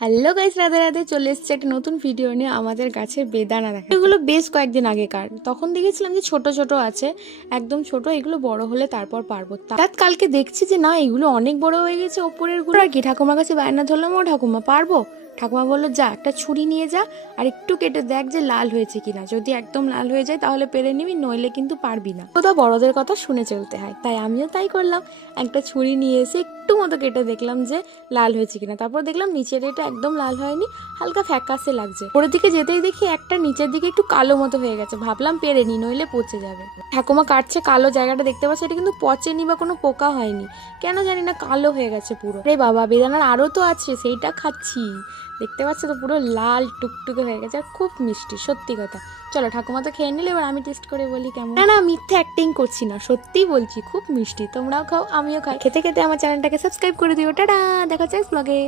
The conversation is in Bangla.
Hello guys, Radhe Radhe. চলে এসেছে একটা নতুন ভিডিও নিয়ে। আমাদের গাছের বেদানা দেখা, এগুলো বেশ কয়েকদিন আগেকার। তখন দেখেছিলাম যে ছোট ছোট আছে, একদম ছোট। এগুলো বড় হলে তারপর পারবো। হঠাৎ কালকে দেখছি যে না, এগুলো অনেক বড় হয়ে গেছে ওপরের গুলো। আর কি ঠাকুমার কাছে বায়না ধরলাম, ও ঠাকুমা পারবো? ঠাকুমা বললো যা, একটা ছুরি নিয়ে যা আর একটু কেটে দেখ যে লাল হয়েছে কিনা। যদি একদম লাল হয়ে যায় তাহলে পেরে নিবি, নইলে কিন্তু পারবি না। তো বড়দের কথা শুনে চলতে হয়, তাই আমিও তাই করলাম। একটা ছুরি নিয়ে এসে একটু মতো কেটে দেখলাম যে লাল হয়েছে কিনা। তারপর দেখলাম নিচের এটা একদম লাল হয়নি, হালকা ফ্যাকাসে লাগছে। ওপরের দিকে যেতেই দেখি একটা নিচের দিকে একটু কালো মতো হয়ে গেছে। ভাবলাম পেরে নি, নইলে পচে যাবে। ঠাকুমা কাটছে, কালো জায়গাটা দেখতে পাচ্ছে, এটা কিন্তু পচেনি বা কোনো পোকা হয়নি, কেন জানি না কালো হয়ে গেছে পুরো। রে বাবা, বেদানার আরও তো আছে, সেইটা খাচ্ছি। দেখতে পাচ্ছ তো, পুরো লাল টুকটুকে হয়ে গেছে আর খুব মিষ্টি, সত্যি কথা। চলো, ঠাকুমা তো খেয়ে নিলে, এবার আমি টেস্ট করে বলি কেমন। না না, মিথ্যে অ্যাক্টিং করছি না, সত্যিই বলছি খুব মিষ্টি। তোমরাও খাও, আমিও খাই। খেতে খেতে আমার চ্যানেলটাকে সাবস্ক্রাইব করে দিও। টাটা, দেখা হচ্ছে ব্লগে।